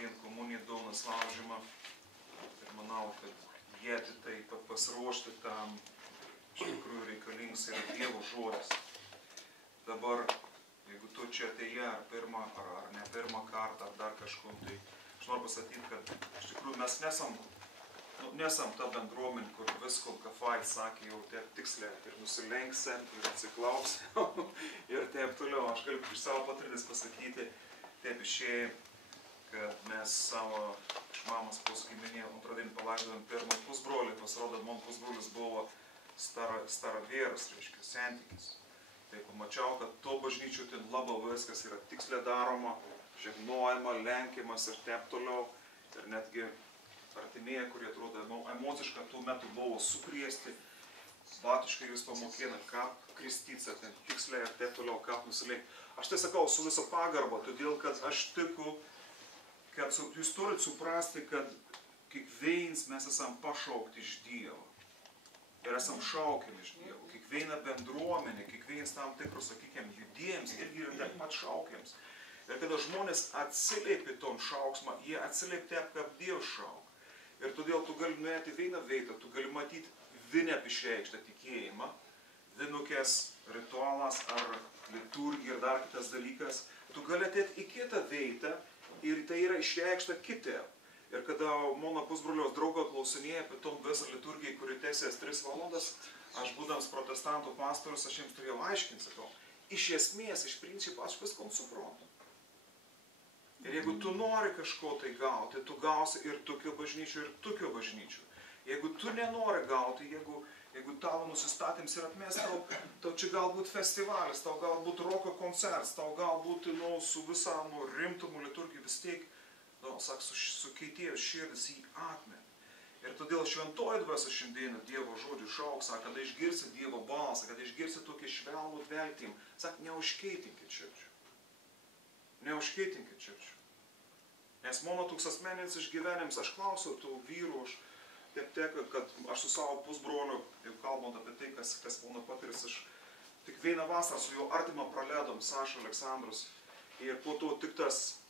vien komuniją duonos laužimą. Ir manau, kad jie tai pasiruošti tam iš tikrųjų reikalingas yra Dievo žodis. Dabar, jeigu tu čia atėjai ar pirmą, ar ne pirmą kartą, ar dar kažkur, tai aš noriu pasakyti, kad iš tikrųjų mes nesam ta bendruomenė, kur visko, ką Fait sakė, jau taip tiksliai ir nusilenksim, ir atsiklausim, ir taip toliau. Aš galiu iš savo patirties pasakyti, taip išėjai, kad mes savo iš mamos pusgiminė antradienį palaidojom pirmą pusbrolį, pasirodo, man pusbrolis buvo staravėras, reiškia, santykis. Tai pamačiau, kad to bažnyčių ten labai viskas yra tiksliai daroma, žegnojama, lenkimas ir taip toliau. Ir netgi artimieji, kurie atrodo emociškai tuo metu buvo sukrėsti, batiškai jūs pamokina, kaip kristyca, ten tiksliai ir taip toliau, kaip nusileikti. Aš tai sakau su viso pagarba, todėl kad aš tikiu, kad jūs turite suprasti, kad kiekvienas mes esam pašaukti iš Dievo. Ir esam šaukiami iš Dievo. Kiekviena bendruomenė, kiekvienas tam tikrus, sakykime, judėjams irgi yra taip pat šaukiams. Ir kada žmonės atsiliepia tom šauksmą, jie atsiliepia taip, kaip Dievas šauk. Ir todėl tu gali nuėti vieną veitą, tu gali matyti vieną išreikštą tikėjimą, vienokės ritualas ar liturgija ir dar kitas dalykas. Tu gali atėti į kitą veitą ir tai yra išreikšta kitaip. Ir kada mano pusbrolios draugo klausinėja apie tom visą liturgiją, kuri tęsės 3 valandas, aš būdams protestantų pastorius, aš jiems turėjau aiškinti, sakau, iš esmės, iš principo, aš viską suprantu. Ir jeigu tu nori kažko tai gauti, tu gausi ir tokio bažnyčių, ir tokio bažnyčių. Jeigu tu nenori gauti, jeigu tavo nusistatyms yra atmest, tau čia galbūt festivalis, tau galbūt roko koncertas, tau galbūt su visa rimtumu liturgija vis tiek, sukeitėjo širdis į akmenį. Ir todėl šventoji dvasia šiandieną Dievo žodžių šauks, kada išgirsi Dievo balsą, kada išgirsi tokį švelnų dvelgtim, neužkeitinkit širdžių. Neužkeitinkit širdžių. Nes mano toks asmeninis išgyvenimas, aš klausiau tų vyrų, kad aš su savo pusbroliu, jau kalbant apie tai, kas mano patiris, aš tik vieną vasarą su jo artimą praleidom, Saša Aleksandrus, ir po to tik tas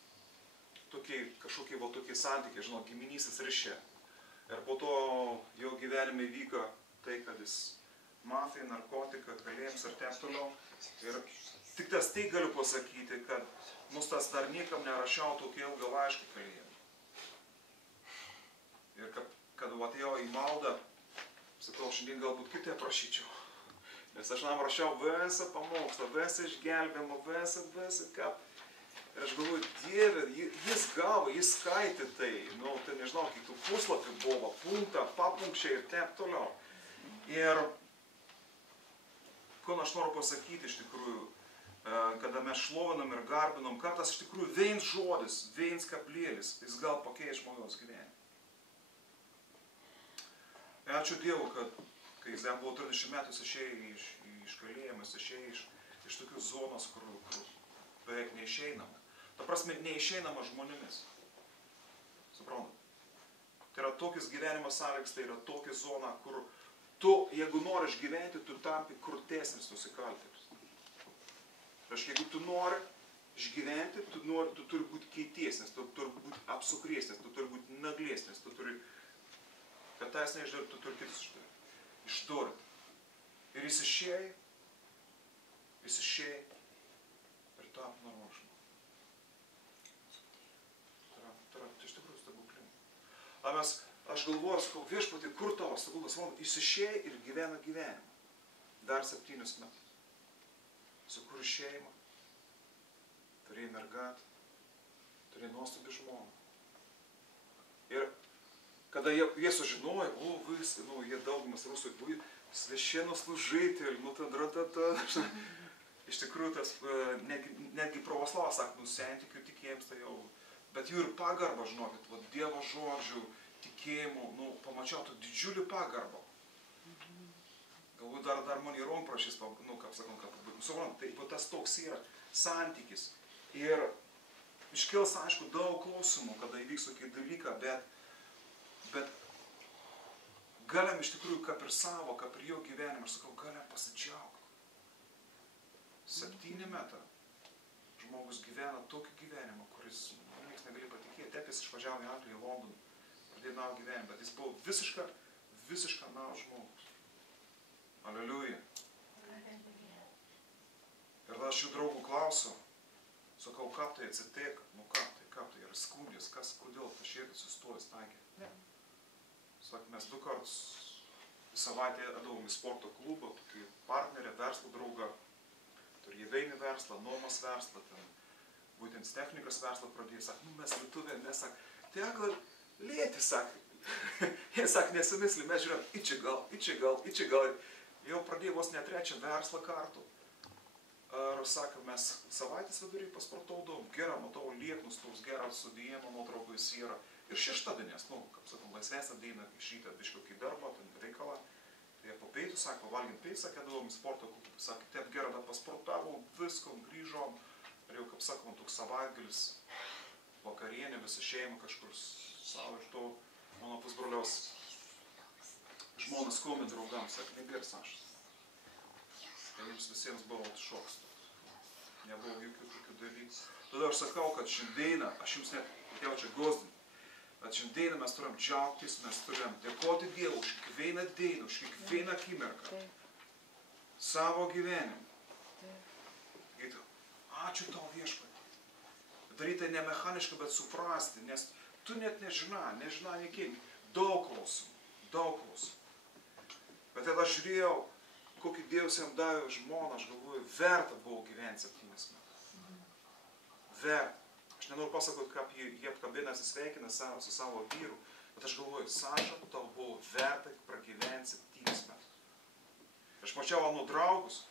kažkokie santykiai, žinau, giminystės ryšė. Ir po to jo gyvenime vyko tai, kad jis mafija, narkotika, kalėjimas ir taip toliau. Ir tik tas tai galiu pasakyti, kad mus tas dar niekam nerašiau tokį ilgą laišką kalėjimą. Ir kad atėjau į maldą, sakau, šiandien galbūt kitą prašyčiau. Nes aš nam rašiau visą pamokslą, visą išgelbėjimą, visą ką. Ir aš galvoju, Dieve, jis gavo, jis skaitė tai, tai nežinau, kitų puslapį buvo, punktą, papunkčiai ir taip toliau. Ir ko aš noriu pasakyti iš tikrųjų, kada mes šlovinam ir garbinam, kartas iš tikrųjų vienas žodis, vienas kablėlis, jis gal pakeičia žmogaus gyvenimą. Ačiū Dievui, kad kai jis jam buvo 30 metų, jis išėjo iš kalėjimo, jis išėjo iš tokios zonos, kur beveik neišeinama. Ta prasme, neišeinama žmonėmis. Suprantat? Tai yra tokias gyvenimo sąlygas, tai yra tokia zona, kur tu, jeigu nori išgyventi, tu tampi krūtesnis nusikaltėlis. Reiškia, jeigu tu nori išgyventi, tu turi būti keitesnis, tu turi būti apsukrėsnis, tu turi būti naglesnis, tu turi, kad tas neišdirbti, tu turi kitus išdurti. Ir jis išėjo ir tapo normalus žmogus. Tai yra iš tikrųjų stebuklinga. Aš galvoju, sakau, viešpatie, kur tavo stebuklas? Jis išėjo ir gyvena gyvenimą. Dar 7 metus. Sukūrė šeimą, turėjo mergatę, turėjo nuostabią žmoną. Ir kada jie sužinojo, jie daugumas rusų, священнослужитель, iš tikrųjų tas, netgi pravoslavas sako, sentikių tikėjams tai jau, bet jų ir pagarba, žinokit, Dievo žodžių, tikėjimų, pamačiau tą didžiulį pagarbą. Galbūt dar man ir prašys, kaip sakom, kad suprantat, tai tas toks yra santykis. Ir iškils, aišku, daug klausimų, kada įvyks tokie dalykai, bet galim iš tikrųjų, kaip ir savo, kaip ir jo gyvenimą, aš sakau, galim pasidžiaugti. 7 metai žmogus gyvena tokį gyvenimą, kuris niekas negali patikėti. tepės išvažiavo į Angliją, į Londoną, pradėjo naują gyvenimą, bet jis buvo visiška naujas žmogus. Aleliuja. Ir aš jų draugų klausiu, sakau, ką tai atsitiko, nu ką tai, ir skundės, kodėl ta širdis sustoja staigiai. Sak, mes 2 kartus į savaitę atdavom į sporto klubą, tokį partnerį, verslo draugą, turi įveinį verslą, nuomos verslą, ten, būtent technikas verslą pradėjo, sak, nu mes lietuvė, mes, sak, tegla lėti, sak, jie, sak, nesimisli, mes žiūrėjom, iči gal, jau pradėjo vos ne 3 verslą kartu. Ir sakė, mes savaitės vidurį pasportaudavom, gerą, matau, lieknus toks, gerą sudėjimą nuotraukais yra. Ir šeštadienės, nu, kaip sakom, laisvesnę dieną, išrytę biškiau darbą, ten reikalą. Tai jie po peitų, sakė, pavalgint peitą, sakė, davom į sporto klubą. Sakė, taip gerą, bet pasportavom, viskom, grįžom. Ir jau, kaip sakom, toks savaitgalis, vakarienė, visa šeima kažkur savo iš to mano pusbroliaus žmonas komė draugams, sakė, negers aš. Tai jums visiems buvo šoks. Nebuvo jokių tokių dalykų. Tada aš sakau, kad šiandieną, aš jums net jaučiu gozdinti, bet šiandieną mes turim džiaugtis, mes turim dėkoti Dievui už kiekvieną dieną, už kiekvieną akimirką savo gyvenimą. Ačiū tau viešpatie. Daryti ne mechaniškai, bet suprasti, nes tu net nežinai nekiek. Daug klausimų. Bet tada aš žiūrėjau, kokį Dievas jam davė žmoną, aš galvoju, verta buvo gyventi 7 metus. Verta. Aš nenoriu pasakoti, kaip jie apkabinasi sveikina su savo vyru, bet aš galvoju, Saša, tau buvo verta pragyventi 7 metus. Aš mačiau mano draugus,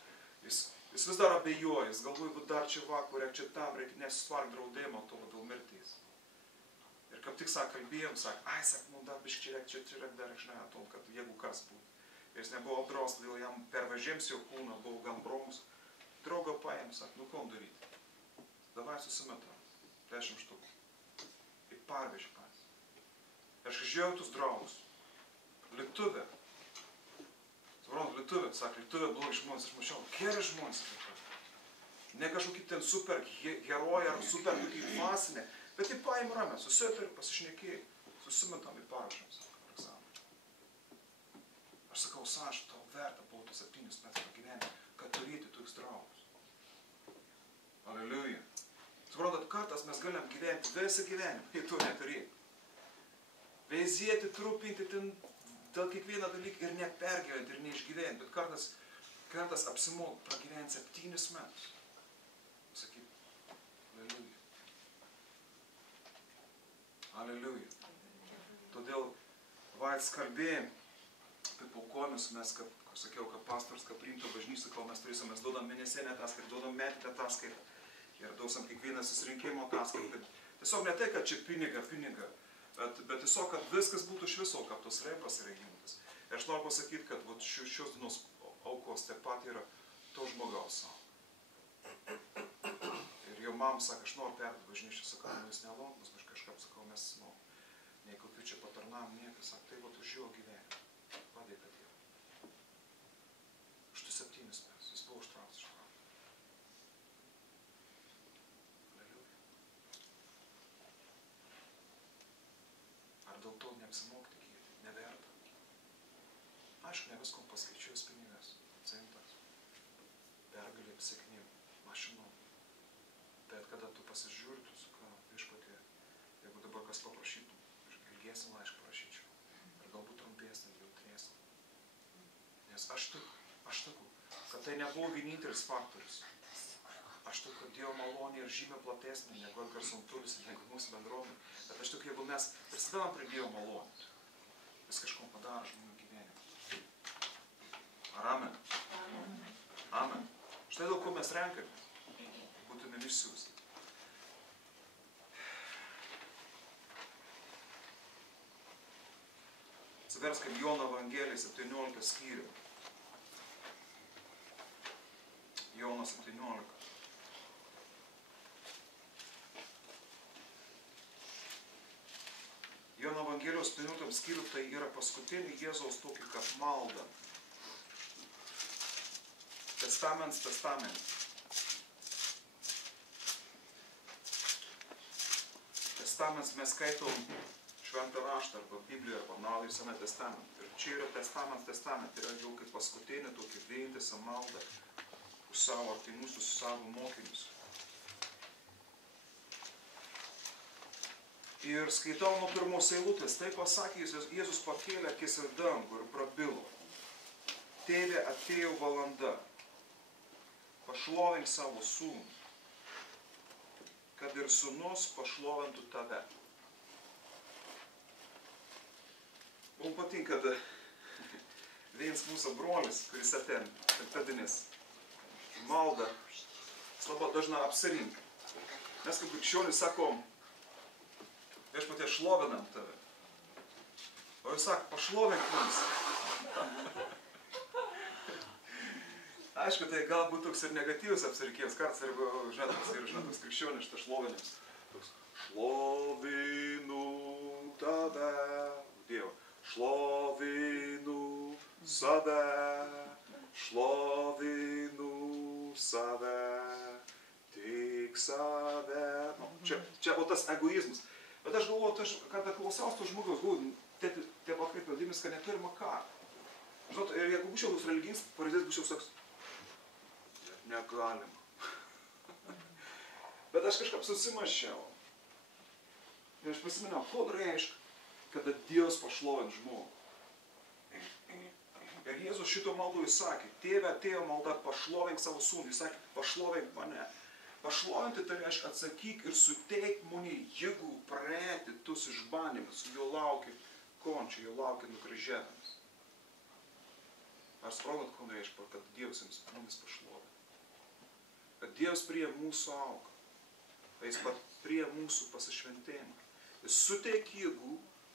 jis vis dar abejoja, jis galvoja, dar čia vakar, čia tam, reikia nesutvark draudimo to dėl mirties. Ir kaip tik kalbėjom, ai, nu dar biškai čia dar išnai atom, kad jeigu kas būtų. Jis nebuvo apdraustas, todėl jam pervažiams jo kūną, buvo gan bromus. Draugą paėmė, sak, nu kom daryti? Davai susimetam, 10 štukų. Ir parvežė patys. Aš žiūrėjau tus draugus. Lietuvė. Suprantu, lietuvė, sak, lietuvė blogi žmonės, aš mačiau, geri žmonės. Ne kažkokie ten super herojai ar super tokie dvasinė, bet jį paėmė ramę, susitari, pasišnekėjai, susimetam ir parvežėm. Aš sakau, Saša, tau verta buvo tos 7 metus gyvenime, kad turėti tokius draugus. Aleliuja. Suprantat, kartais mes galim gyventi visą gyvenimą, jei to neturėti. Veizėti, trupinti ten dėl kiekvieną dalyką ir nepergyventi ir neišgyventi, bet kartais apsimok pragyventi 7 metus. Sakyt, aleliuja. Aleliuja. Todėl Vaits kalbėjom, apie paukojimus mes, kaip sakiau, kad pastoras, kad priimtų bažnyčią, sakau, mes turėsim, mes duodam mėnesinę ataskaitą, duodam metinę ataskaitą ir duosim kiekvieną susirinkimo ataskaitą. Tiesiog ne tai, kad čia piniga, bet tiesiog, kad viskas būtų iš viso, kad tos repas yra įjungtas. Ir aš noriu pasakyti, kad šios dienos aukos taip pat yra to žmogaus savo. Ir jo mam sako, aš noriu perduoti bažnyčią, sakau, jūs nelongus, aš kažkaip sakau, mes, nei kokių čia patarnam, niekas, sako, tai už jo gyvenimą. Padėka Dievui. Už 7 metus jis buvo užtrauktas iš kalno. Aleliuja. Ar dėl to neapsimok tikėti? Neverta. Aišku, ne viskom paskaičiuos pinigas, centas, pergalėm, sėkmėm, mašinom. Bet kada tu pasižiūri, tu suka, viešpatie, jeigu dabar kas paprašytum, ilgesnį laišką prašyčiau. Ir galbūt trumpesnį, jautresnį. Nes aš sakau, kad tai nebuvo vienintelis faktorius. Aš sakau, kad Dievo malonė yra žymiai platesnė negu Edgaras Antulis, negu mūsų bendruomenė. Bet aš sakau, jeigu mes prisidedam prie Dievo malonės, jis kažkom padaro žmonių gyvenimą. Ar amen? Amen. Štai dėl ko mes renkame. Būtume išsiųsti. Atsiverskim Jono Evangeliją 17 skyrių. Jono 17. Jono Evangelijos 17 skyrių tai yra paskutinį Jėzaus tokį kaip maldą. Testament. testamentas mes skaitom Šventą raštą arba Bibliją arba Naująjį ir Senąjį testamentą. Ir čia yra testamentas, yra jau kaip paskutinė tokia vientisą maldą už savo artimus, už savo mokinius. Ir skaitau nuo pirmos eilutės, tai pasakė Jėzus pakėlė akis į dangų ir prabilo. Tėve, atėjo valanda, pašlovink savo sūnų, kad ir sūnus pašlovintų tave. Mums patinka, kad vienas mūsų brolis, kuris aten, penktadienis, malda, jis labai dažnai apsirinka. Mes kaip krikščionys sakom, viešpatie šlovinam tave. O jis sako, pašlovink mums. Aišku, tai galbūt toks ir negatyvus apsirinkėjimas, kartais arba, žinot, toks krikščionis, šitas šlovinimas. Toks, šlovinu tave, Dievo, šlovinu save, tik save. Nu, čia o tas egoizmas. Bet aš galvoju, kada klausiausi to žmogaus, taip atkreipiau dėmesį, kad ne pirmą kartą. Žinot, jeigu būčiau toks religinis pavyzdys, būčiau saks, negalima. Bet aš kažkaip susimaščiau. Ir aš pasiminiau, ko reiškia, kada Dievas pašlovint žmogų. Ir Jėzus šito maldu įsakė, tėve atėjo malda, pašlovink savo sūnų, jis sakė, pašlovink mane. Pašlovinti tai reiškia atsakyk ir suteik mane jėgų praeiti tus išbandymus, jo laukia končia, jo laukia nukryžiavimas. Ar suprantat, ko reiškia, kad Dievas mumis pašlovina? Kad Dievas prie mūsų auga, jis pat prie mūsų pasišventėjimą. Jis suteik jėgų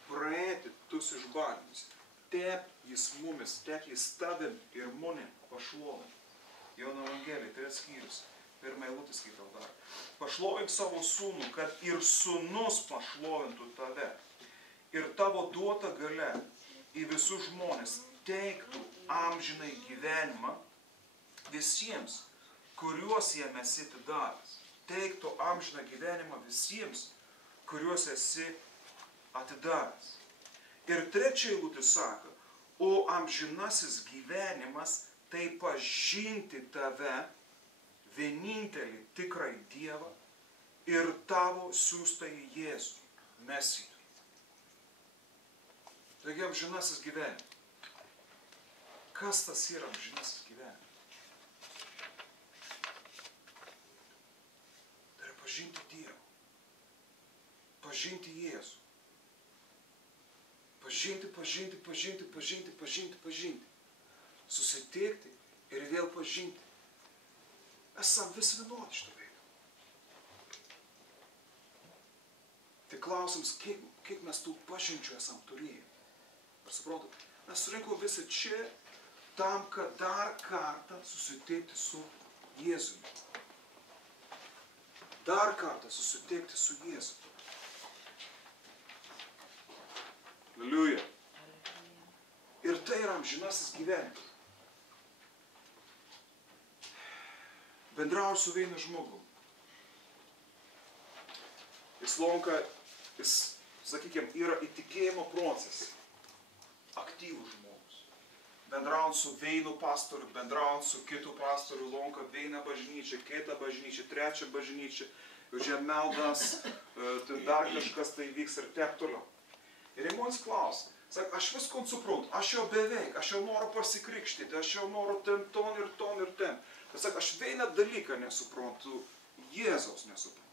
praeiti tus išbandymus. Tep jis mumis, tep jis tavim ir mane pašlovina. Jono Evangelijai, 3 skyrius, 1 eilutė skaitau dar. Pašlovink savo sūnų, kad ir sūnus pašlovintų tave. Ir tavo duota galia į visus žmonės teiktų amžinai gyvenimą visiems, kuriuos jam esi atidavęs. Teiktų amžiną gyvenimą visiems, kuriuos esi atidavęs. Ir 3 eilutė sako, o amžinasis gyvenimas tai pažinti tave, vienintelį tikrąjį Dievą ir tavo siųstąjį Jėzų, Mesijų. Taigi amžinasis gyvenimas. Kas tas yra amžinasis gyvenimas? Tai yra pažinti Dievą, pažinti Jėzų. Pažinti. Susitikti ir vėl pažinti. Esam vis vienodi šitą veidą. Tai klausimas, kiek mes tų pažinčių esam turėję. Ar suprantat? Mes surinkom visą čia tam, kad dar kartą susitikti su Jėzumi. Dar kartą susitikti su Jėzumi. Aliuja. Ir tai yra amžinasis gyvenimas. Bendrauju su vienu žmogu. Jis lonka, sakykime, yra įtikėjimo procesas. Aktyvus žmogus. Bendraujant su vienu pastoriu, bendraujant su kitu pastoriu, lonka vieną bažnyčią, kitą bažnyčią, trečią bažnyčią, jau meldas, dar kažkas tai vyks ir taip toliau. Ir jis klausia, sako, aš visko suprantu, aš jau beveik, aš jau noriu pasikrikštyti, aš jau noriu ten, ton ir ton ir ten. Bet sako, aš vieną dalyką nesuprantu, Jėzaus nesuprantu.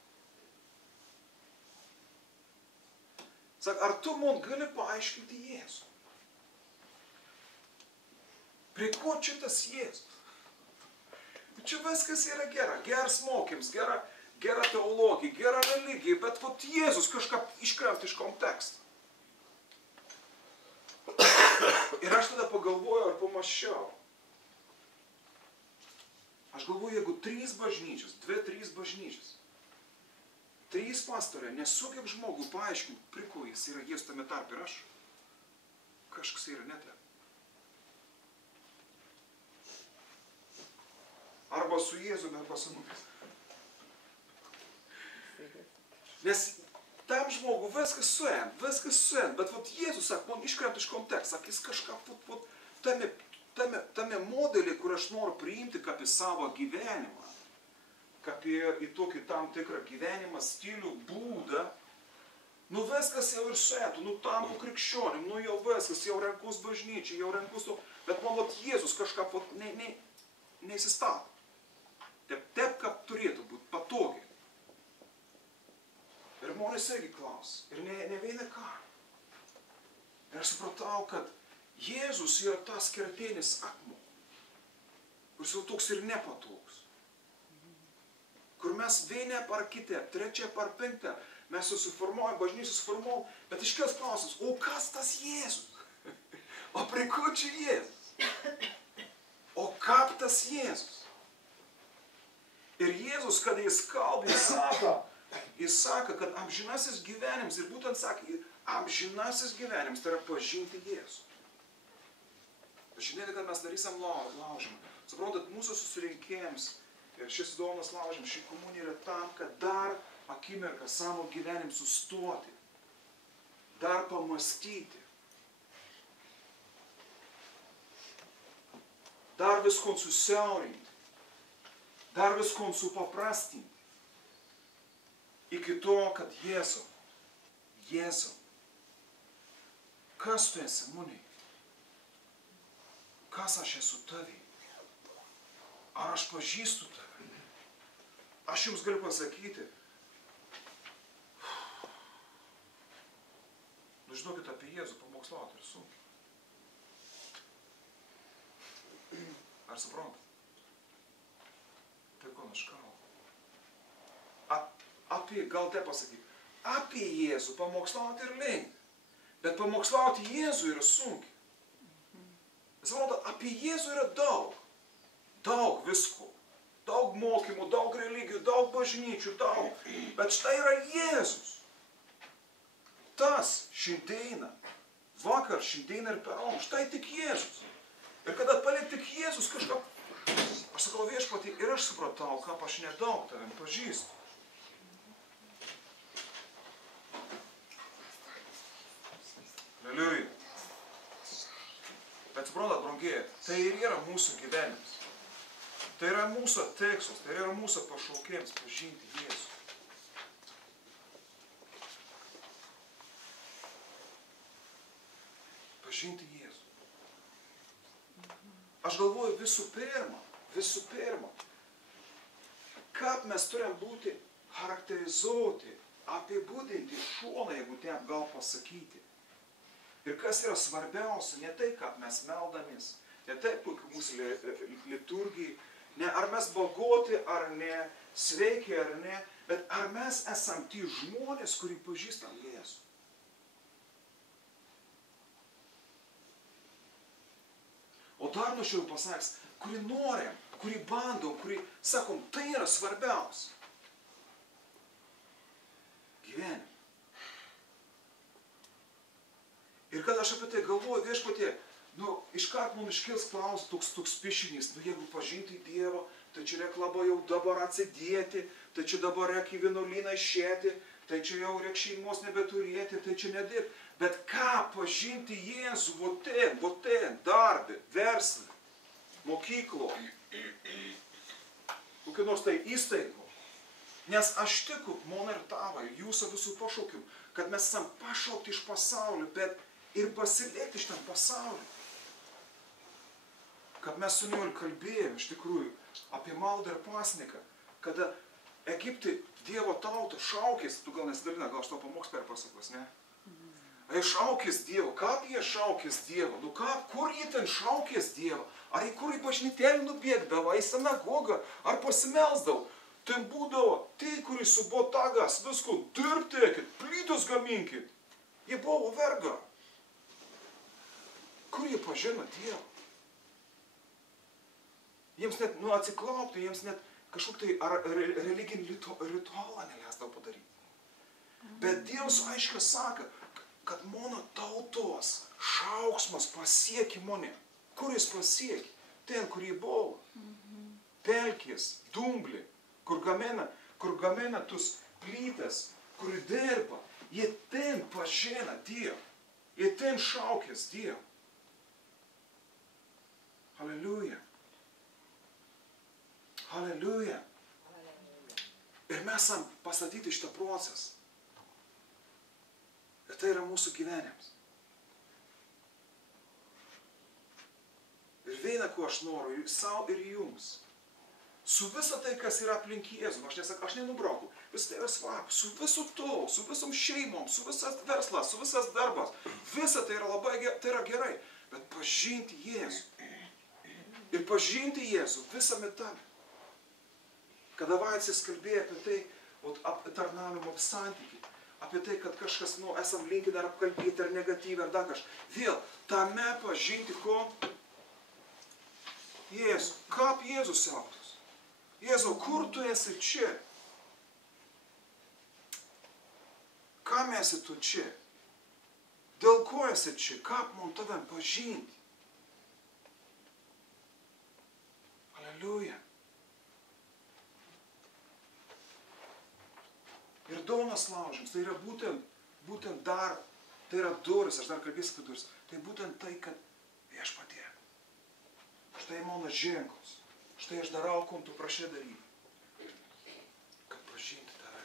Sako, ar tu man gali paaiškinti Jėzų? Prie ko čia tas Jėzus? Čia viskas yra gera, geras mokymas, gera teologija, gera religija, bet vat Jėzus kažką iškrauti iš konteksto. Ir aš tada pagalvojau ir pamaščiau. Aš galvoju, jeigu 3 bažnyčios, 2-3 bažnyčios, 3 pastoriai nesugeb žmogų paaiškinti, prie ko jis yra Jėzus tame tarpe ir aš, kažkas yra netep. Arba su Jėzumi, arba su mumis. Nes tam žmogui viskas suėm, bet vat Jėzus, sako, man iškrenta iš konteksto, sako, jis kažką tame modelį, kur aš noriu priimti kaip į savo gyvenimą, kaip į tokį tam tikrą gyvenimą, stilių, būdą, nu viskas jau ir suėtų, nu tampu krikščionim, nu jau viskas, jau renkus bažnyčiai, jau renkus to, bet man vat Jėzus kažką neįsistato. Taip, kaip turėtų būti, patogiai. Ir žmonės irgi klaus. Ir ne viena ką. Ir aš supratau, kad Jėzus yra tas kertinis akmuo, kuris jau toks ir nepatogus. Kur mes vieną par kitą, trečią par penktą, mes susiformuojam, bažnyčiai susiformuojam, bet iškils klausimas, o kas tas Jėzus? O prie ko čia Jėzus? O kaip tas Jėzus? Ir Jėzus, kada jis kalba, jis sako, kad amžinasis gyvenimas, ir būtent sakė, amžinasis gyvenimas, tai yra pažinti Jėzų. Šiandien, kad mes darysim laužimą, suprantat, mūsų susirinkėjams, ir šis įdomus laužimas, ši komunija yra tam, kad dar akimirką savo gyvenim sustoti, dar pamastyti, dar viskon susiaurinti, dar viskon supaprastinti. Iki to, kad Jėzau, kas tu esi muni? Kas aš esu tavi? Ar aš pažįstu tave? Aš jums galiu pasakyti, nu žinokit, apie Jėzų pamokslauti ir sunkiai. Ar suprantat? Tai ko aš kalbu? Gal te pasakyti, apie Jėzų pamokslauti ir lengva, bet pamokslauti Jėzų yra sunkiai. Suprantat, apie Jėzų yra daug visko, daug mokymų, daug religijų, daug bažnyčių, daug, bet štai yra Jėzus. Tas šiandieną, vakar, šiandieną ir perom, štai tik Jėzus. Ir kada paliek tik Jėzus kažką, aš sakau viešpatį, ir aš supratau, kaip aš nedaug tavim pažįstu. Aliuja. Bet suprantat, brangieji, tai ir yra mūsų gyvenimas. Tai yra mūsų tikslas, tai yra mūsų pašaukėms pažinti Jėzų. Pažinti Jėzų. Aš galvoju visų pirma, kaip mes turim būti charakterizuoti, apibūdinti šoną, jeigu taip gal pasakyti. Ir kas yra svarbiausia, ne tai, kaip mes meldamės, ne tai, kokia mūsų liturgija, ne ar mes bagoti, ar ne, sveiki, ar ne, bet ar mes esam tie žmonės, kurį pažįstam Jėzų. O dar nuošiau pasakys, kurį norim, kurį bandom, kurį sakom, tai yra svarbiausia. Gyvenime. Ir kad aš apie tai galvoju, viešpatie, iškart man iškils klausimas, toks pišinys, jeigu pažinti Dievą, tai čia reikia labai jau dabar atsidėti, tai čia dabar reikia į vienuolyną išėti, tai čia jau reikia šeimos nebeturėti, tai čia nedirbti. Bet ką pažinti Jėzų, voten, darbė, verslė, mokyklo, kokio nors tai įstaigo. Nes aš tikiu, mona ir tavai, jūsų visų pašaukiu, kad mes esam pašaukti iš pasaulio, bet ir pasilikti iš tam pasaulį. Kad mes su juo kalbėjome iš tikrųjų apie maldą ir pasniką, kada Egiptai Dievo tauta šaukės, tu gal nesidalina, gal aš tau pamoks perpasakos, ne? Jie šaukės Dievo, kaip jie šaukės Dievo, kur jie ten šaukės Dievo, ar kur į bažnytėlį nubėgdavo, į sinagogą, ar pasimelsdavo. Ten būdavo tai, kuris su botagas, visko dirbtėkit, plytus gaminkit. Jie buvo verga. Kur jie pažino Dievą? Jiems net atsiklaupti, jiems net kažkokį religinį ritualą neleisdavo padaryti. Bet Dievas aiškiai sako, kad mano tautos šauksmas pasiekė mane. Kur jis pasiekė? Ten, kur jie buvo. Pelkės, dumblį, kur gamena tus plytas, kuri dirba, jie ten pažina Dievą. Jie ten šaukės Dievą. Haleliuja. Haleliuja. Ir mes esam pastatyti šitą procesą. Ir tai yra mūsų gyvenimas. Ir viena, ko aš noriu, savo ir jums. Su visa tai, kas yra aplink Jėzų, aš nenubraukiu, vis tai yra svarbu, su visu to, su visom šeimom, su visas verslas, su visas darbas, visa tai yra labai tai yra gerai, bet pažinti Jėzų. Ir pažinti Jėzų visame tame. Kada Vaicis kalbėjo apie tai, apie tarnavimo santykį, apie tai, kad kažkas, esam linkę dar apkalbėti ar negatyviai, ar dar kažką. Vėl, tame pažinti ko? Jėzų. Kaip Jėzus elgtųsi? Jėzau, kur tu esi čia? Kam esi tu čia? Dėl ko esi čia? Kaip mums tavim pažinti? Aleliuja. Ir dovanas laužims, tai yra būtent dar, tai yra duris, aš dar kalbėsiu apie duris, tai būtent tai, kad Viešpatie, štai mano ženklas. Štai aš darau, kom tu prašė daryti. Kad pažinti tave.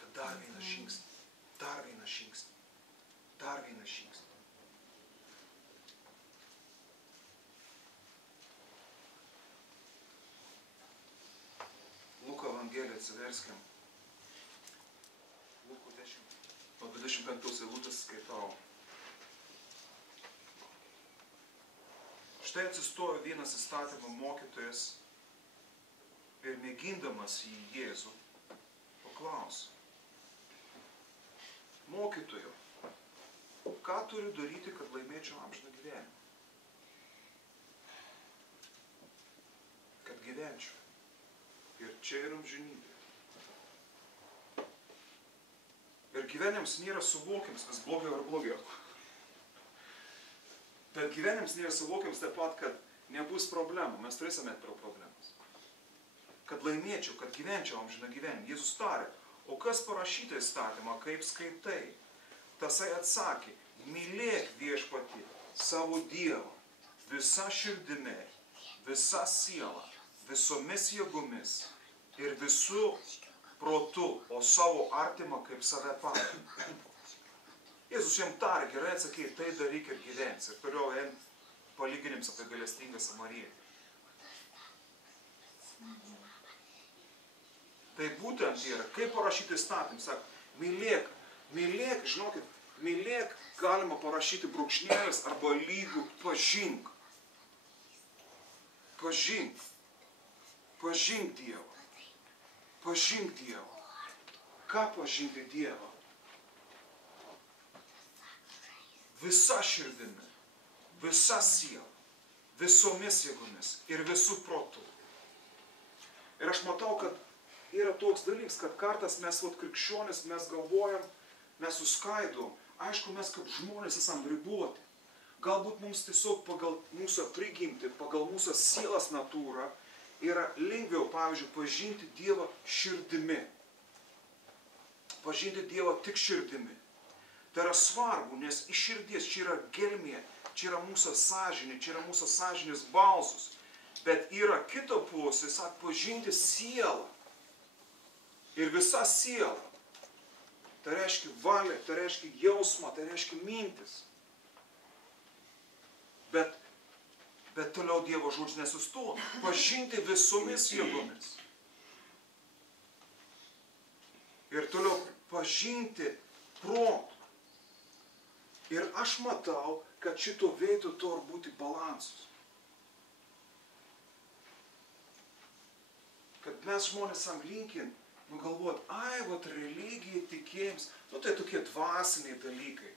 Kad dar vieną žingsnį. Dar vieną žingsnį. Dar vieną žingsnį. Luko Evangeliją atsiverskim. Luko 10. Nuo 25 eilutės skaitau. Štai atsistojo vienas įstatymo mokytojas ir mėgindamas į Jėzų paklausė. Mokytojo, ką turiu daryti, kad laimėčiau amžiną gyvenimą? Kad gyvenčiau. Ir čia yra amžinybė. Ir gyvenimas nėra suvokiams, vis blogiau ir blogiau. Bet gyvenimas nėra suvokiams taip pat, kad nebus problemų. Mes turėsime pro problemas. Kad laimėčiau, kad gyvenčiau amžiną gyvenimą. Jėzus tarė, o kas parašyta įstatymą, kaip skaitai? Tasai atsakė, mylėk Viešpatį savo Dievą, visa širdimi, visa siela, visomis jėgomis ir visų protu, o savo artimą kaip save patį. Jėzus jam tarė, gerai atsakė, tai daryk ir gyvens. Ir toliau eint palyginims apie gailestingą Samarietę. Tai būtent yra, kaip parašyti įstatymus, sako, mylėk, žinokit, mylėk galima parašyti brūkšnėlis arba lygų pažink. Pažink. Pažink Dievą. Pažink Dievą. Ką pažinti Dievą? Visa širdimi, visa siela, visomis jėgomis ir visų protų. Ir aš matau, kad yra toks dalykas, kad kartais mes, krikščionis, mes galvojam, mes suskaidom. Aišku, mes kaip žmonės esam riboti. Galbūt mums tiesiog pagal mūsų prigimtį, pagal mūsų sielas natūrą yra lengviau, pavyzdžiui, pažinti Dievą širdimi. Pažinti Dievą tik širdimi. Tai yra svarbu, nes iš širdies čia yra gelmė, čia yra mūsų sąžinė, čia yra mūsų sąžinės balsus. Bet yra kito pusės atpažinti sielą. Ir visa siela. Tai reiškia valia, tai reiškia jausmą, tai reiškia mintis. Bet toliau Dievo žodžiu nesustoja. Pažinti visomis jėgomis. Ir toliau pažinti protu. Ir aš matau, kad šito veiktų turi būti balansas. Kad mes žmonės esam linkę galvot, religija, tikėjimas, tai tokie dvasiniai dalykai.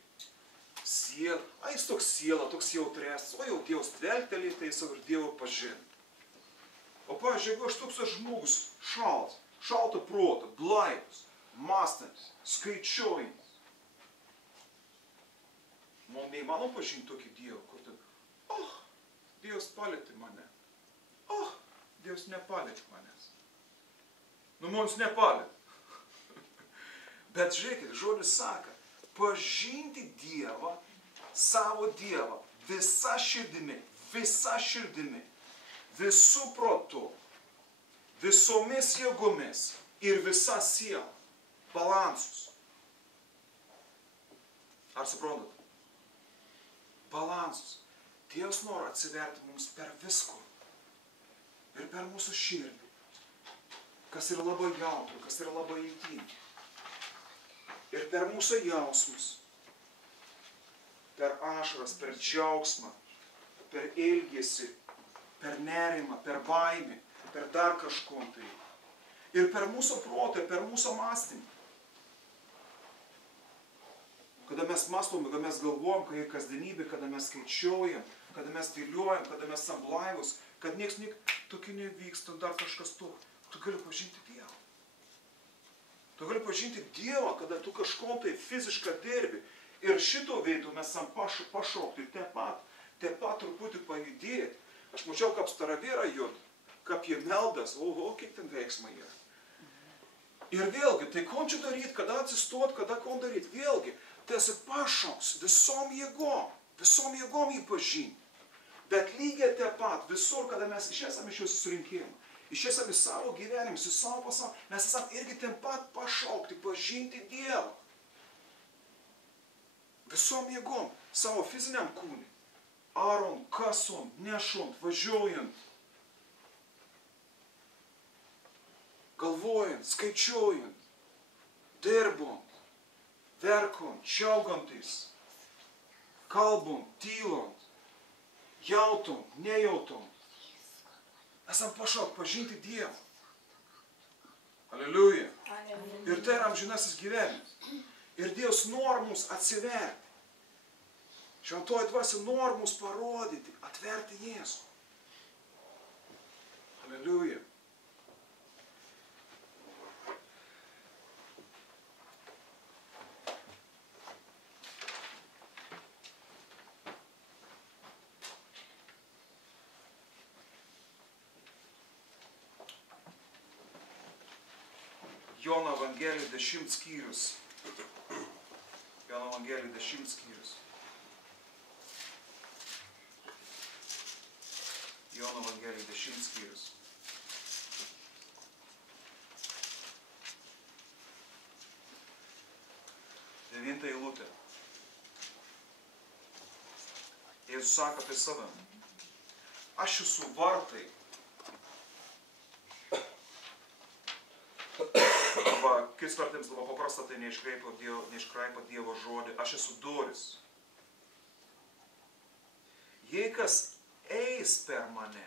Siela, jis toks siela, toks jautresnis, o jau Dievas dvelgtelė, tai savo ir Dievo pažinti. O pavyzdžiui, jeigu aš toks žmogus šalto proto, blaivus, mąstantis, skaičiuojantis, man neįmanoma pažinti tokį Dievą, kur tu, Dievas palietė mane. Dievas nepalietė manęs. Mums nepalietė. Bet žiūrėkit, žodis sako, pažinti Dievą, savo Dievą, visa širdimi, visų protų, visomis jėgomis ir visa siela. Balansus. Ar suprantat? Balansus. Dievas nori atsiverti mums per viskur. Ir per mūsų širdį. Kas yra labai jautru, kas yra labai intymi. Ir per mūsų jausmus. Per ašaras, per džiaugsmą, per ilgesį, per nerimą, per baimę, per dar kažko tai. Ir per mūsų protą, per mūsų mąstymą. Kada mes mąstome, kada mes galvojam, kai kasdienybė, kada mes skaičiuojam, kada mes dėliojam, kada mes esam blaivus, kad nieks tokių nevyksta, dar kažkas to. Tu gali pažinti Dievą. Tu gali pažinti Dievą, kada tu kažko tai fiziškai dirbi. Ir šito veido mes esam pašaukti, taip pat truputį pajudėti. Aš mačiau, kaip staravėra juda, kaip jie meldas, kiek ten veiksmai yra. Ir vėlgi, tai ko čia daryti, kada atsistot, kada ko daryti, vėlgi, tai esi pašauks visom jėgom jį pažinti. Bet lygiai taip pat visur, kada mes išėsame iš jūsų susirinkimą, išėsame į savo gyvenimą, į savo pasaulį, mes esame irgi taip pat pašaukti, pažinti Dievą. Visom jėgom, savo fiziniam kūnui. Aron, kasant, nešant, važiuojant, galvojant, skaičiuojant, dirbant, verkant, čiaugantis, kalbant, tylant, jautant, nejautant. Esam pašaukti pažinti Dievą. Aleliuja. Ir tai yra amžinasis gyvenimas. Ir Dievas nori mums atsiverti. Šventoji dvasia nori mums parodyti, atverti Jėzų. Aleliuja. Jono Evangelijos 10 skyrius. Jono Evangelijos 10 skyrius. Jono Evangelijos 10 skyrius. Devinta eilutė. Jėzus sako apie save. Aš esu vartai. Kits vertimas labai paprasta, tai neiškraipo Dievo žodį. Aš esu duris. Jei kas eis per mane,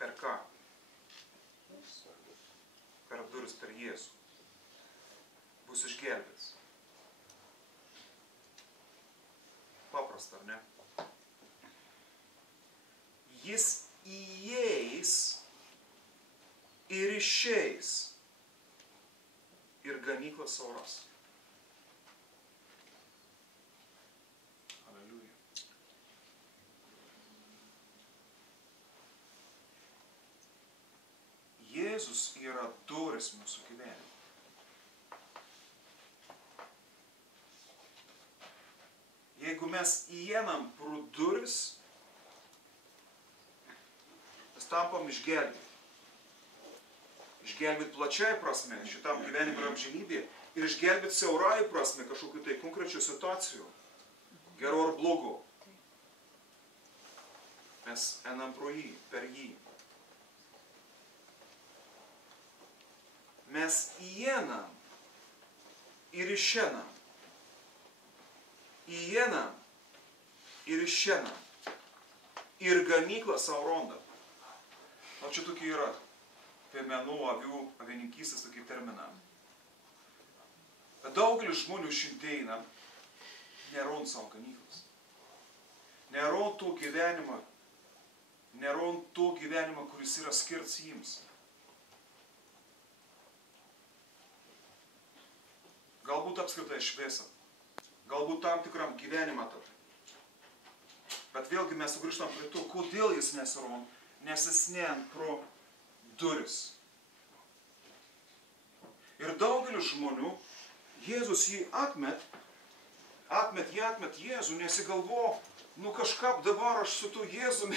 per ką? Per duris, per Jėzų. Bus išgelbėtas. Paprasta, ar ne? Jis įeis ir išeis. Ir ganykla sauras. Aleliuja. Jėzus yra duris mūsų gyvenime. Jeigu mes įeinam pro duris, mes tampam išgelbėti. Išgelbėti plačiai prasme, šitam gyvenimui ir amžinybėje, ir išgelbėti siaurai prasme kažkokiu tai konkrečių situacijų, gero ar blogo. Mes einam pro jį, per jį. Mes įeinam ir išeinam. Įeinam ir išeinam. Ir ganyklą savo rondą. O čia tokie yra. Piemenų, avių, avininkystės tokį terminą. Bet daugelis žmonių šiandieną nerond savo ganyklas. Nerond to gyvenimą, kuris yra skirts jiems. Galbūt apskritai šviesa. Galbūt tam tikram gyvenimą tad. Bet vėlgi mes sugrįžtam prie to, kodėl jis nesirond, nes jis neant pro duris. Ir daugelis daugelis žmonių, Jėzus jį atmet Jėzų, nesigalvo, nu kažkaip dabar aš su tu Jėzumi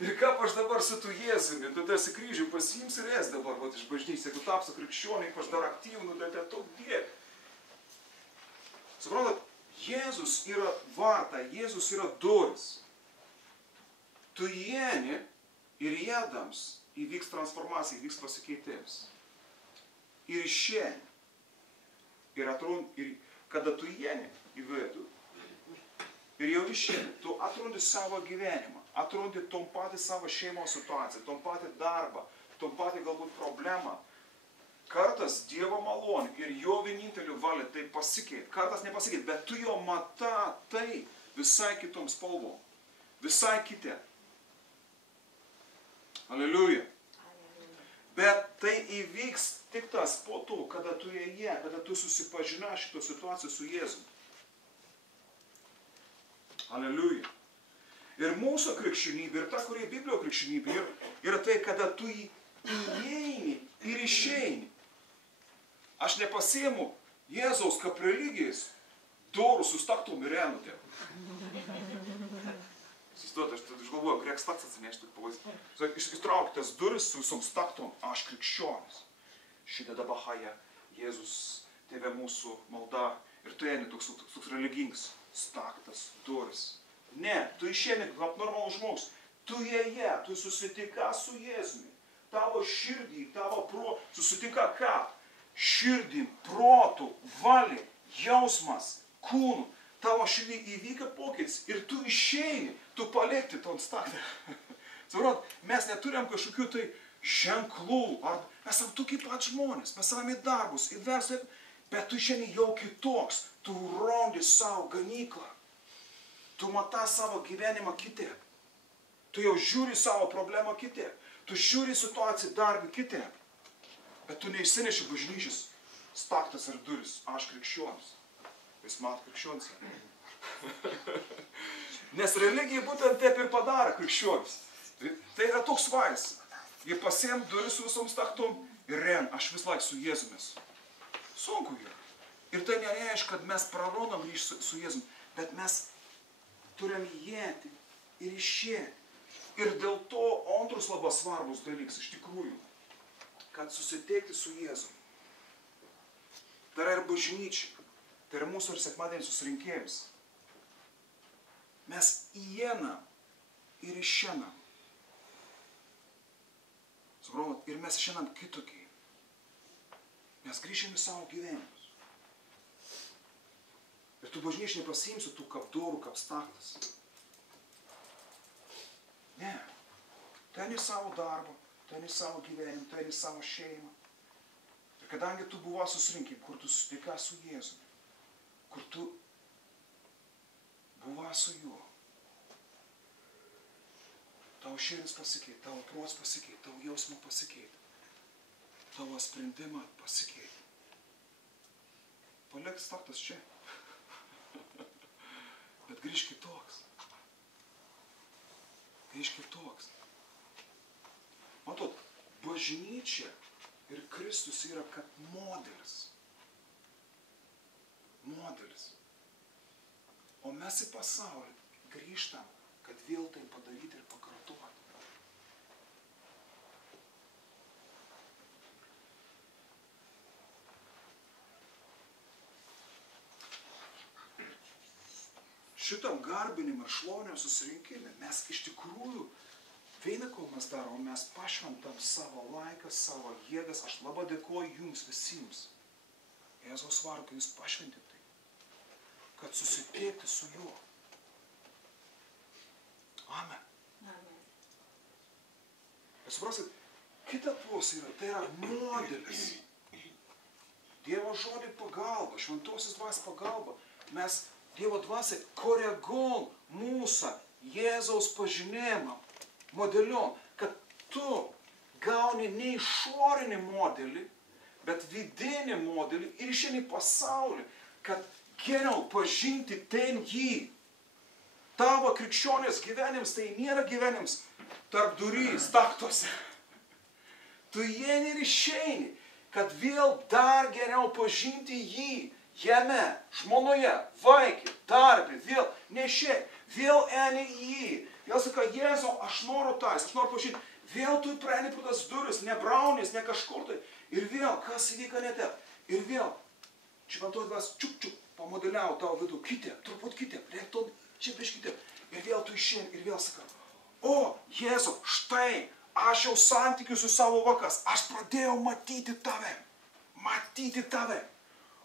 ir kaip aš dabar su tu Jėzumi, tu tarsi kryžių pasiims ir ės dabar, vat iš bažnyčios, jeigu tapsiu krikščionį, aš dar aktyvų, nu tai tu dėk. Suprantat, Jėzus yra varta, Jėzus yra duris. Tu įeini ir jėdams įvyks transformacija, įvyks pasikeitimas. Ir išeini. Ir kada tu įeini į vidų ir jau išeini, tu atrandi savo gyvenimą, atrandi tom patį savo šeimos situaciją, tom patį darbą, tom patį galbūt problemą. Kartas Dievo malonė ir jo vieninteliu valia tai pasikeiti. Kartas nepasikeiti, bet tu jo mata tai visai kitom spalvom. Visai kitė. Aleliuja. Bet tai įvyks tik tas po to, kada tu ėję, kada tu susipažinai šito situaciją su Jėzumi. Aleliuja. Ir mūsų krikščionybė, ir ta, kurie Biblijo krikščionybė, yra tai, kada tu įeini ir išeini. Aš nepasiimu Jėzaus kaip religijais, durų sustaktum ir enutė. Sustot, aš galvoju, reiks taks atsinešti, ištraukti tas duris su visom staktom, aš krikščionis. Šitą dabahaja, Jėzus, tėvė mūsų malda, ir tu eini toks religinis, staktas, duris. Ne, tu išeini kaip normalus žmogus, tu ėję, tu susitika su Jėzumi, tavo širdį, tavo susitika ką? Širdį, protų, valį, jausmas, kūnų, tavo širdį įvykia pokytis ir tu išeini, tu palikti ton staktą. Suprantat, mes neturėjom kažkokių tai ženklų, ar mes esame tokie pat žmonės, mes esame į darbus, į verslą, bet tu išeini jau kitoks, tu rondi savo ganyklą, tu matai savo gyvenimą kitaip, tu jau žiūri savo problemą kitaip, tu žiūri situaciją darbą kitaip. Bet tu neįsineši bažnyčios staktas ir duris, aš krikščionis. Jūs mat krikščionis. Nes religija būtent taip ir padaro krikščionis. Tai yra toks vaidas. Jie pasiem duris su visom staktom ir aš vis laik su Jėzumis. Sunku yra. Ir tai nereiškia, kad mes prarandam ryšį su Jėzumi, bet mes turim įėti ir išėti. Ir dėl to antrus labai svarbus dalykas iš tikrųjų. Kad susitikti su Jėzumi. Tai yra ir bažnyčia. Tai yra mūsų ir sekmadienį susirinkėjams. Mes įeinam ir išeinam. Suprantat, ir mes išeinam kitokiai. Mes grįžim į savo gyvenimus. Ir tu bažnyčiai nepasiimsi tų kaip durų, kaip staktas. Ne. Ten į savo darbą. Ten į savo gyvenimą, ten į savo šeimą. Ir kadangi tu buvai susirinkim, kur tu susitikai su Jėzumi, kur tu buvai su juo, tavo širdis pasikeitė, tavo protas pasikeitė, tavo jausmą pasikeitė, tavo sprendimą pasikeitė. Palik staktas čia. Bet grįžk kitoks. Grįžk kitoks. Matot, bažnyčia ir Kristus yra kaip modelis. Modelis. O mes į pasaulį grįžtam, kad vėl tai padaryti ir pakartoti. Šitam garbinimą ir šlovę susirinkime mes iš tikrųjų viena, kol mes darom, mes pašventam savo laiką, savo jėgas. Aš labai dėkoju jums visiems. Jėzaus vardu, kad jūs pašventėte tai. Kad susitikti su juo. Amen. Amen. Bet suprasit, kita pusė yra, tai yra modelis. Dievo žodį pagalba, šventosios dvasios pagalba. Mes Dievo dvasią koreguojam mūsų Jėzaus pažinimą. Modeliu, kad tu gauni ne išorinį modelį, bet vidinį modelį ir išeini į pasaulį, kad geriau pažinti ten jį. Tavo krikščionės gyvenims tai nėra gyvenims tarp durys, staktuose. Tu įeini ir išeini. kad vėl dar geriau pažinti jį, jame, žmonoje, vaikė, darbė, vėl nešiai, vėl eini į jį. Vėl sakai, Jėzau, aš noriu tais, aš noriu pažinti. Vėl tu praeini pro tas duris, ne braunės, ne kažkur tai. Ir vėl, kas įvyka ne te. Ir vėl, šventoji dvasia, čiuk, pamodeliavo tavo vidų, kitė, truput kitė, reiktų čia prieš kitė. Ir vėl tu išėjai ir vėl sakai, o, Jėzau, štai, aš jau santykiu su savo vakas, aš pradėjau matyti tave. Matyti tave.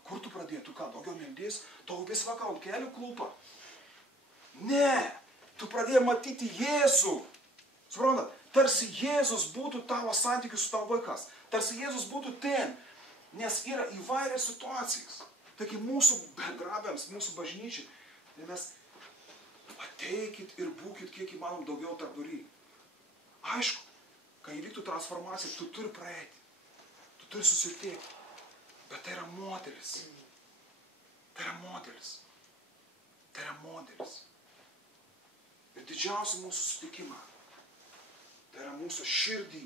Kur tu pradėjai? Tu ką, daugiau meldės? Tau vis vakar ant kelių klūpa? Ne, tu pradėjai matyti Jėzų. Suprantat, tarsi Jėzus būtų tavo santykių su tavo vaikas. Tarsi Jėzus būtų ten, nes yra įvairias situacijas. Taigi mūsų bendrabiams, mūsų bažnyčiai, tai mes ateikit ir būkit kiek įmanom daugiau tarpdury. Aišku, kai įvyktų transformacija, tu turi praeiti, tu turi susitiekti. Bet tai yra modelis. Tai yra modelis. Tai yra modelis. Ir didžiausia mūsų susitikimą. Tai yra mūsų širdį,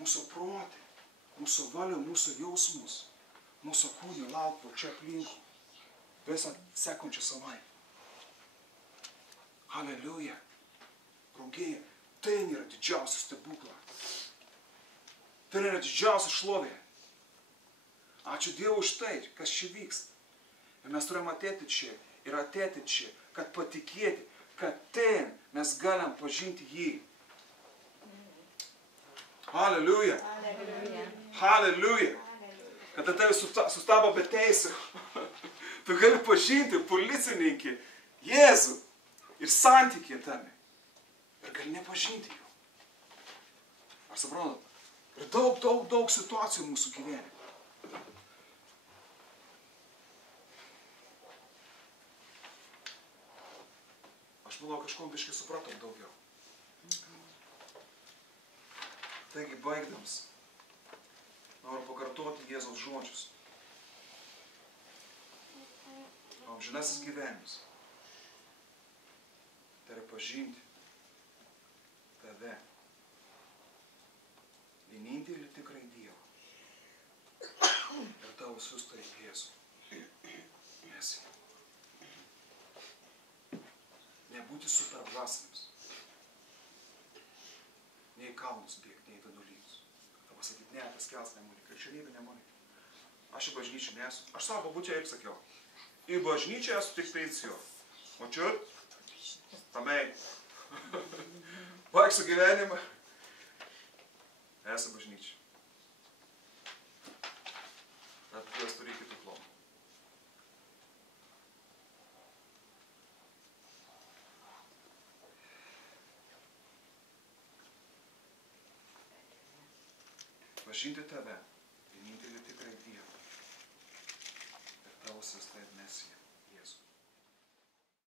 mūsų protį, mūsų valią, mūsų jausmus, mūsų kūnį laukti čia aplinkų. Visą sekančią savaitę. Haleliuja. Brangieji, tai yra didžiausia stebukla. Tai yra didžiausia šlovė. Ačiū Dievui už tai, kas čia vyksta. Ir mes turime atėti čia ir atėti čia, kad patikėti, kad ten mes galim pažinti jį. Haleliuja. Haleliuja. Kad tave sustabo be teisų. Tu gali pažinti policininkį Jėzų ir santykį tame. Ir gali nepažinti jo. Ar suprantat? Ir daug situacijų mūsų gyvenime. Aš manau, kažkom biškai supratom daugiau. Taigi, baigdams, noriu pakartoti Jėzaus žodžius. Amžinasis gyvenimas. Tai yra pažinti tave. Vienintelį tikrai Dievą. Ir tavo siųstą Jėzų. Mesija. Nebūti superdvasiniams. Nei kalnus bėgti, nei vienuolynus. Arba sakyti, ne, tas kels nemūnė, krikščionybė nemūnė. Aš į bažnyčią nesu. Aš savo babučią ir sakiau. Į bažnyčią esu tik pensijo. O čia, tamei. Baigsiu gyvenimą. Esu bažnyčia. Bet Dievas turi kitų planų. Pažinti tave, vienintelį tikrai Dievą. Ir tavo siųstą Mesiją.